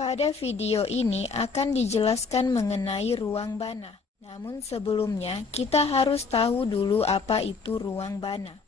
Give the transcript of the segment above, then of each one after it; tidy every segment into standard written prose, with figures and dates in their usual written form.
Pada video ini akan dijelaskan mengenai ruang bana. Namun sebelumnya, kita harus tahu dulu apa itu ruang bana.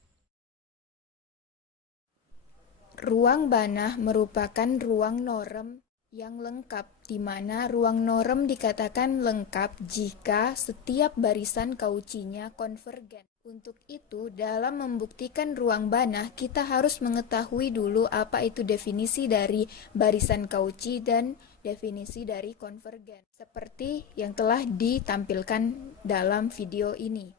Ruang bana merupakan ruang norem yang lengkap, di mana ruang norem dikatakan lengkap jika setiap barisan Cauchy-nya konvergen. Untuk itu, dalam membuktikan ruang bana, kita harus mengetahui dulu apa itu definisi dari barisan Cauchy dan definisi dari konvergen, seperti yang telah ditampilkan dalam video ini.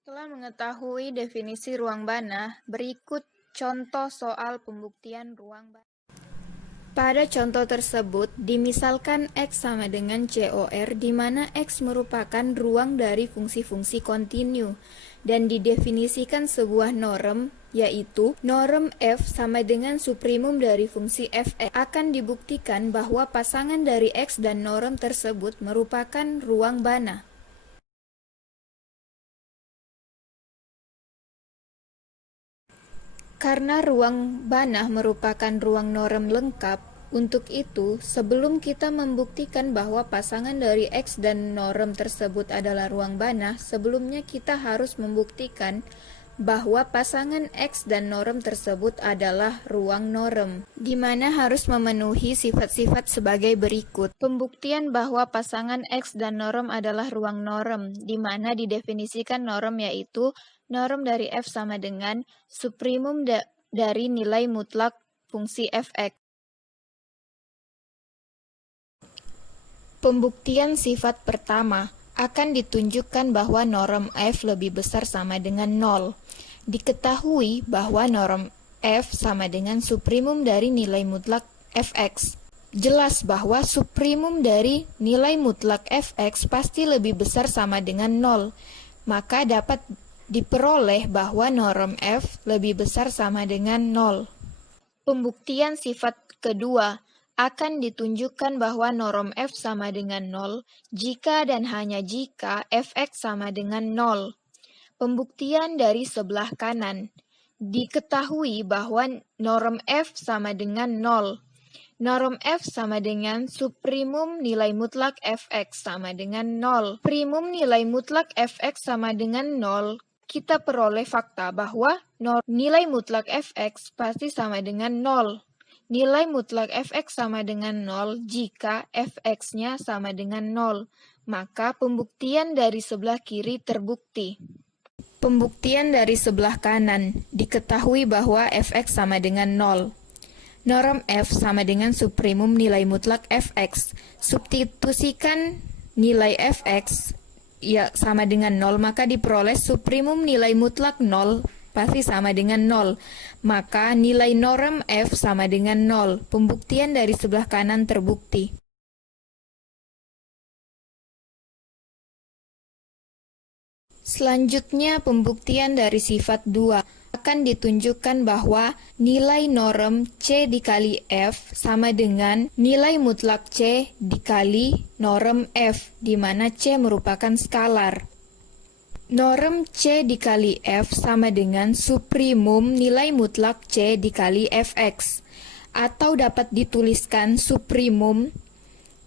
Setelah mengetahui definisi ruang bana, berikut contoh soal pembuktian ruang bana. Pada contoh tersebut, dimisalkan X sama dengan COR, di mana X merupakan ruang dari fungsi-fungsi kontinu, dan didefinisikan sebuah norm, yaitu norm F sama dengan suprimum dari fungsi Fx. Akan dibuktikan bahwa pasangan dari X dan norm tersebut merupakan ruang bana. Karena ruang bana merupakan ruang norem lengkap, untuk itu, sebelum kita membuktikan bahwa pasangan dari X dan norem tersebut adalah ruang bana, sebelumnya kita harus membuktikan bahwa pasangan X dan norem tersebut adalah ruang norem, di mana harus memenuhi sifat-sifat sebagai berikut. Pembuktian bahwa pasangan X dan norem adalah ruang norem, di mana didefinisikan norem yaitu norm dari F sama dengan suprimum dari nilai mutlak fungsi Fx. Pembuktian sifat pertama akan ditunjukkan bahwa norm F lebih besar sama dengan 0. Diketahui bahwa norm F sama dengan suprimum dari nilai mutlak Fx. Jelas bahwa suprimum dari nilai mutlak Fx pasti lebih besar sama dengan 0. Maka dapat diperoleh bahwa norm F lebih besar sama dengan 0. Pembuktian sifat kedua akan ditunjukkan bahwa norm F sama dengan 0 jika dan hanya jika Fx sama dengan 0. Pembuktian dari sebelah kanan. Diketahui bahwa norm F sama dengan 0. Norm F sama dengan suprimum nilai mutlak Fx sama dengan 0. Primum nilai mutlak Fx sama dengan 0. Kita peroleh fakta bahwa nilai mutlak Fx pasti sama dengan 0. Nilai mutlak Fx sama dengan 0 jika Fx-nya sama dengan 0. Maka pembuktian dari sebelah kiri terbukti. Pembuktian dari sebelah kanan. Diketahui bahwa Fx sama dengan 0. Norm F sama dengan suprimum nilai mutlak Fx. Substitusikan nilai Fx sama dengan 0, maka diperoleh suprimum nilai mutlak 0 pasti sama dengan 0. Maka nilai norm F sama dengan 0. Pembuktian dari sebelah kanan terbukti. Selanjutnya, pembuktian dari sifat 2. Akan ditunjukkan bahwa nilai norm C dikali F sama dengan nilai mutlak C dikali norm F, di mana C merupakan skalar. Norm C dikali F sama dengan suprimum nilai mutlak C dikali Fx, atau dapat dituliskan suprimum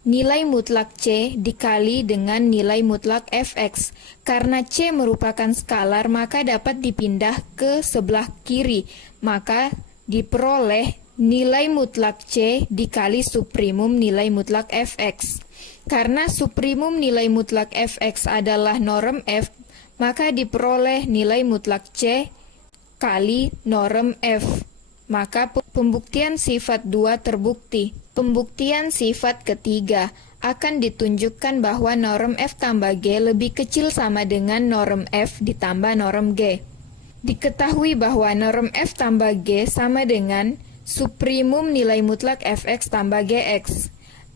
nilai mutlak C dikali dengan nilai mutlak Fx. Karena C merupakan skalar, maka dapat dipindah ke sebelah kiri. Maka diperoleh nilai mutlak C dikali suprimum nilai mutlak Fx. Karena suprimum nilai mutlak Fx adalah norm F, maka diperoleh nilai mutlak C kali norm F. Maka pembuktian sifat 2 terbukti. Pembuktian sifat ketiga akan ditunjukkan bahwa norm F tambah G lebih kecil sama dengan norm F ditambah norm G. Diketahui bahwa norm F tambah G sama dengan suprimum nilai mutlak Fx tambah Gx.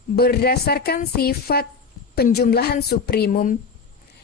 Berdasarkan sifat penjumlahan suprimum,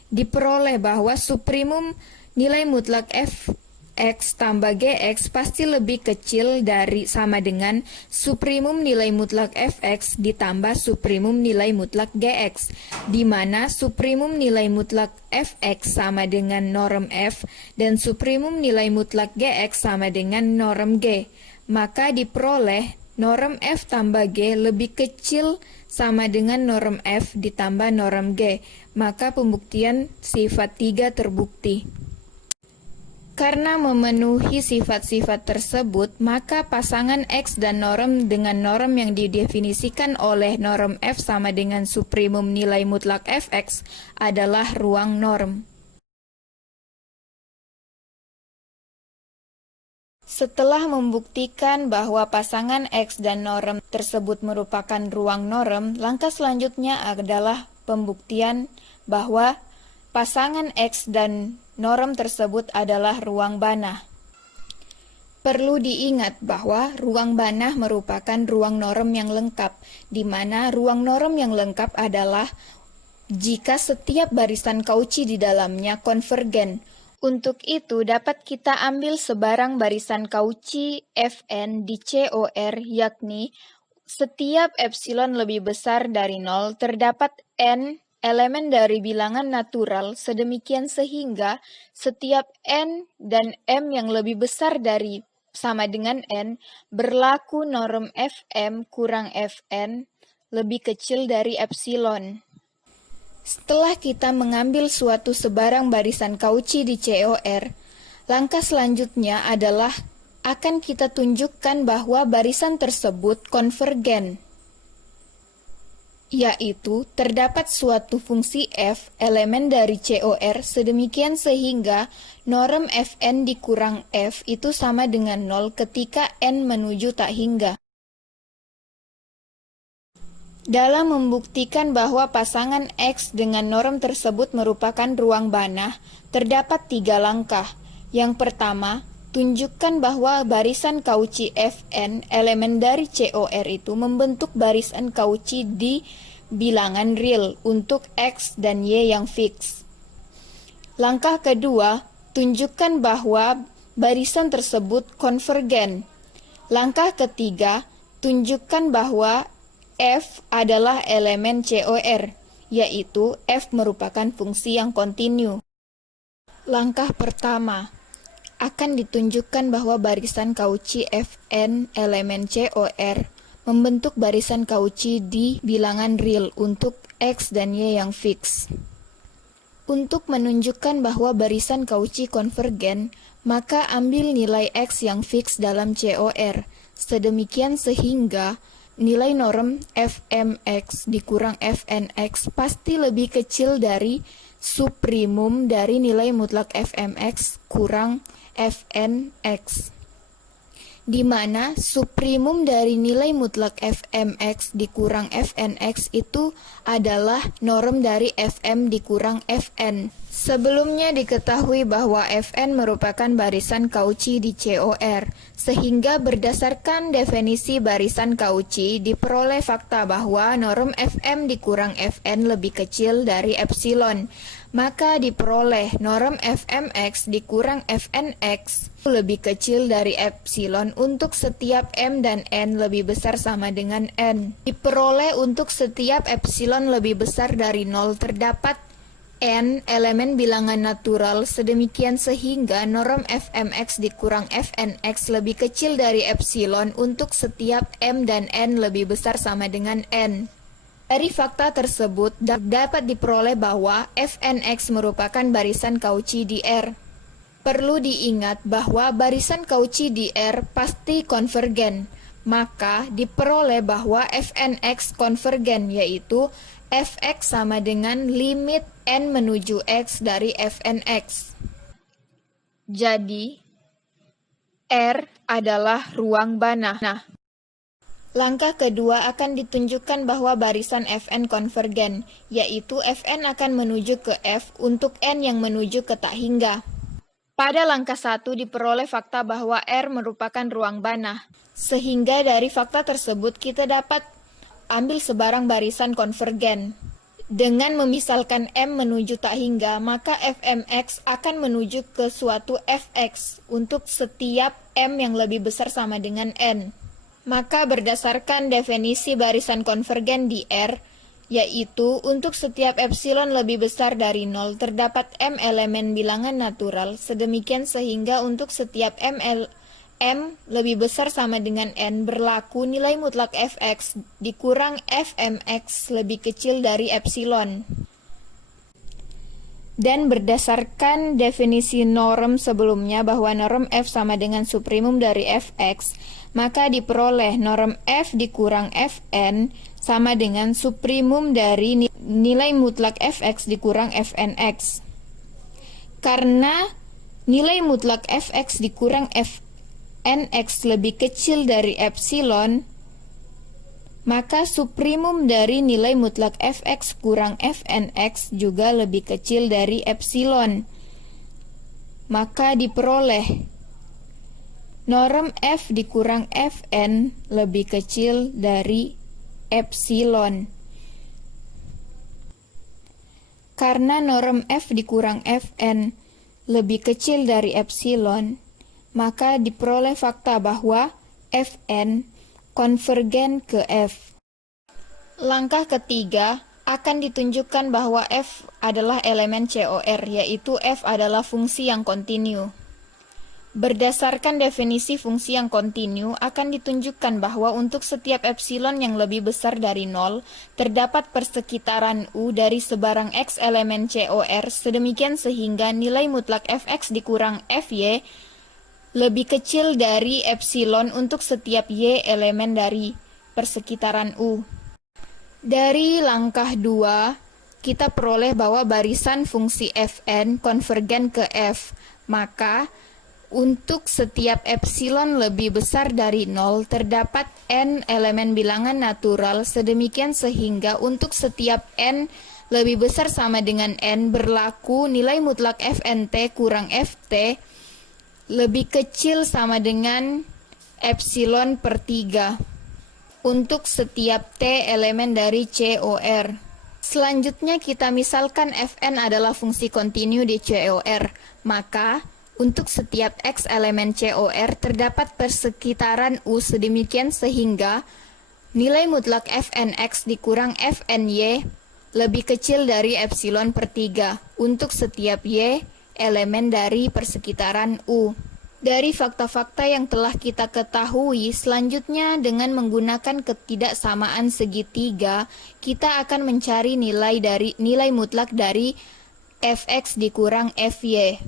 diperoleh bahwa suprimum nilai mutlak Fx tambah Gx pasti lebih kecil dari sama dengan suprimum nilai mutlak Fx ditambah suprimum nilai mutlak Gx, di mana suprimum nilai mutlak Fx sama dengan norm F dan suprimum nilai mutlak Gx sama dengan norm G. Maka diperoleh norm F tambah G lebih kecil sama dengan norm F ditambah norm G, maka pembuktian sifat 3 terbukti. Karena memenuhi sifat-sifat tersebut, maka pasangan X dan norm dengan norm yang didefinisikan oleh norm F sama dengan suprimum nilai mutlak Fx adalah ruang norm. Setelah membuktikan bahwa pasangan X dan norm tersebut merupakan ruang norm, langkah selanjutnya adalah pembuktian bahwa pasangan X dan norm tersebut adalah ruang banah. Perlu diingat bahwa ruang banah merupakan ruang norm yang lengkap, di mana ruang norm yang lengkap adalah jika setiap barisan Cauchy di dalamnya konvergen. Untuk itu, dapat kita ambil sebarang barisan Cauchy Fn di COR, yakni setiap epsilon lebih besar dari 0, terdapat n elemen dari bilangan natural sedemikian sehingga setiap n dan m yang lebih besar dari sama dengan n berlaku norm Fm kurang Fn lebih kecil dari epsilon. Setelah kita mengambil suatu sebarang barisan Cauchy di COR, langkah selanjutnya adalah akan kita tunjukkan bahwa barisan tersebut konvergen, yaitu terdapat suatu fungsi f elemen dari COR sedemikian sehingga norm Fn dikurang f itu sama dengan 0 ketika n menuju tak hingga. Dalam membuktikan bahwa pasangan X dengan norm tersebut merupakan ruang banah, terdapat 3 langkah. Yang pertama, tunjukkan bahwa barisan Cauchy Fn elemen dari COR itu membentuk barisan Cauchy di bilangan real untuk X dan Y yang fix. Langkah kedua, tunjukkan bahwa barisan tersebut konvergen. Langkah ketiga, tunjukkan bahwa F adalah elemen COR, yaitu F merupakan fungsi yang kontinu. Langkah pertama, akan ditunjukkan bahwa barisan Cauchy Fn elemen COR membentuk barisan Cauchy di bilangan real untuk X dan Y yang fix. Untuk menunjukkan bahwa barisan Cauchy konvergen, maka ambil nilai X yang fix dalam COR, sedemikian sehingga nilai norm Fmx dikurang Fnx pasti lebih kecil dari suprimum dari nilai mutlak Fmx kurang Fnx, di mana suprimum dari nilai mutlak Fmx dikurang Fnx itu adalah norm dari Fm dikurang Fn. Sebelumnya diketahui bahwa Fn merupakan barisan Cauchy di COR, sehingga berdasarkan definisi barisan Cauchy diperoleh fakta bahwa norm Fm dikurang Fn lebih kecil dari epsilon. Maka diperoleh norm Fmx dikurang Fnx lebih kecil dari epsilon untuk setiap m dan n lebih besar sama dengan n. Diperoleh untuk setiap epsilon lebih besar dari 0 terdapat n elemen bilangan natural sedemikian sehingga norm Fmx dikurang Fnx lebih kecil dari epsilon untuk setiap m dan n lebih besar sama dengan n. Dari fakta tersebut dapat diperoleh bahwa Fnx merupakan barisan Cauchy di R. Perlu diingat bahwa barisan Cauchy di R pasti konvergen, maka diperoleh bahwa Fnx konvergen, yaitu Fx sama dengan limit n menuju x dari Fnx. Jadi, R adalah ruang banah. Langkah kedua akan ditunjukkan bahwa barisan Fn konvergen, yaitu Fn akan menuju ke F untuk n yang menuju ke tak hingga. Pada langkah 1 diperoleh fakta bahwa R merupakan ruang banah, sehingga dari fakta tersebut kita dapat ambil sebarang barisan konvergen. Dengan memisalkan M menuju tak hingga, maka Fmx akan menuju ke suatu Fx untuk setiap M yang lebih besar sama dengan N. Maka berdasarkan definisi barisan konvergen di R, yaitu untuk setiap epsilon lebih besar dari 0 terdapat M elemen bilangan natural, sedemikian sehingga untuk setiap M lebih besar sama dengan N berlaku nilai mutlak Fx dikurang Fmx lebih kecil dari epsilon. Dan berdasarkan definisi norm sebelumnya bahwa norm F sama dengan suprimum dari Fx, maka diperoleh norm F dikurang Fn sama dengan suprimum dari nilai mutlak Fx dikurang Fnx. Karena nilai mutlak Fx dikurang Fnx lebih kecil dari epsilon, maka suprimum dari nilai mutlak Fx kurang Fnx juga lebih kecil dari epsilon. Maka diperoleh norm F dikurang Fn lebih kecil dari epsilon. Karena norm F dikurang Fn lebih kecil dari epsilon, maka diperoleh fakta bahwa Fn konvergen ke F. Langkah ketiga akan ditunjukkan bahwa F adalah elemen COR, yaitu F adalah fungsi yang kontinu. Berdasarkan definisi fungsi yang kontinu, akan ditunjukkan bahwa untuk setiap epsilon yang lebih besar dari 0, terdapat persekitaran U dari sebarang X elemen COR, sedemikian sehingga nilai mutlak Fx dikurang Fy lebih kecil dari epsilon untuk setiap Y elemen dari persekitaran U. Dari langkah 2, kita peroleh bahwa barisan fungsi Fn konvergen ke F. Maka, untuk setiap epsilon lebih besar dari 0, terdapat n elemen bilangan natural, sedemikian sehingga untuk setiap n lebih besar sama dengan n berlaku nilai mutlak Fnt kurang Ft lebih kecil sama dengan epsilon per 3 untuk setiap T elemen dari COR. Selanjutnya kita misalkan Fn adalah fungsi kontinu di COR, maka untuk setiap X elemen COR terdapat persekitaran U sedemikian sehingga nilai mutlak Fnx dikurang Fny lebih kecil dari epsilon per 3 untuk setiap Y elemen dari persekitaran U. Dari fakta-fakta yang telah kita ketahui, selanjutnya dengan menggunakan ketidaksamaan segitiga, kita akan mencari nilai mutlak dari Fx dikurang Fy.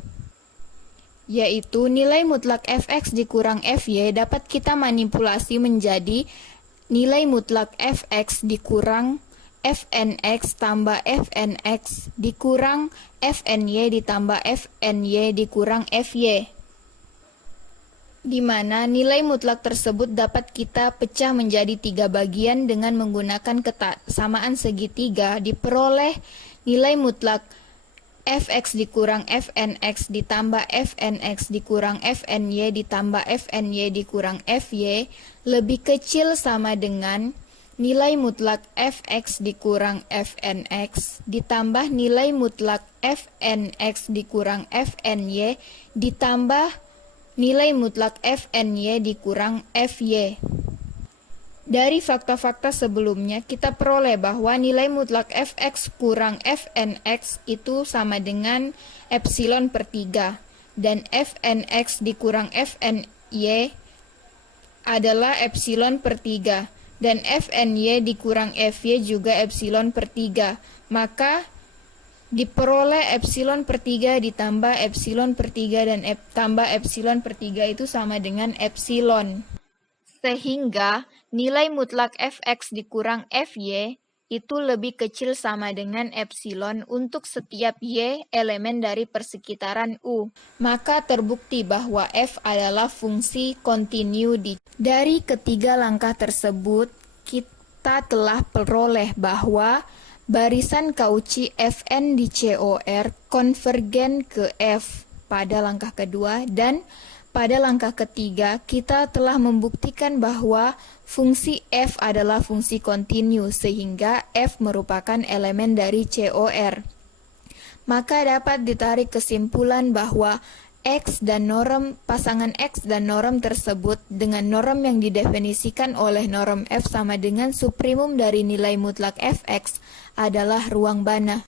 Yaitu nilai mutlak Fx dikurang Fy dapat kita manipulasi menjadi nilai mutlak Fx dikurang Fnx tambah Fnx dikurang Fny ditambah Fny dikurang Fy, di mana nilai mutlak tersebut dapat kita pecah menjadi 3 bagian dengan menggunakan kesamaan segitiga. Diperoleh nilai mutlak Fx dikurang Fnx ditambah Fnx dikurang Fny ditambah Fny dikurang Fy lebih kecil sama dengan nilai mutlak Fx dikurang Fnx ditambah nilai mutlak Fnx dikurang Fny ditambah nilai mutlak Fny dikurang Fy. Dari fakta-fakta sebelumnya, kita peroleh bahwa nilai mutlak Fx kurang Fnx itu sama dengan epsilon per 3, dan Fnx dikurang Fny adalah epsilon per 3. Dan Fny dikurang Fy juga epsilon per 3. Maka diperoleh epsilon per 3 ditambah epsilon per 3 dan tambah epsilon per 3 itu sama dengan epsilon. Sehingga nilai mutlak Fx dikurang Fy itu lebih kecil sama dengan epsilon untuk setiap Y elemen dari persekitaran U. Maka terbukti bahwa F adalah fungsi kontinu. Dari ketiga langkah tersebut, kita telah peroleh bahwa barisan Cauchy Fn di COR konvergen ke F pada langkah kedua, dan pada langkah ketiga kita telah membuktikan bahwa fungsi F adalah fungsi kontinu sehingga F merupakan elemen dari COR. Maka dapat ditarik kesimpulan bahwa pasangan X dan norm tersebut dengan norm yang didefinisikan oleh norm F sama dengan suprimum dari nilai mutlak Fx adalah ruang bana.